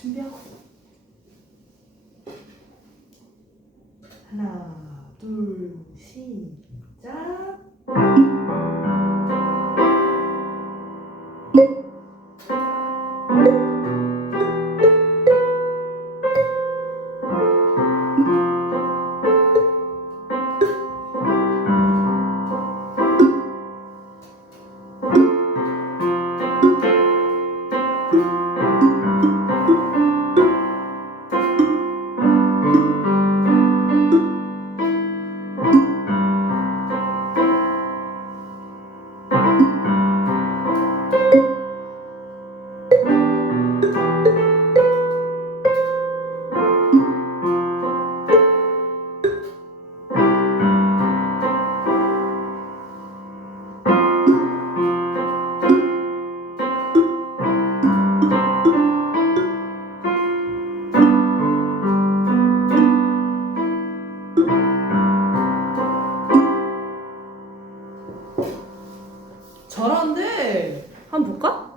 준비하고. 하나 둘 시작 잘한대 한번 볼까?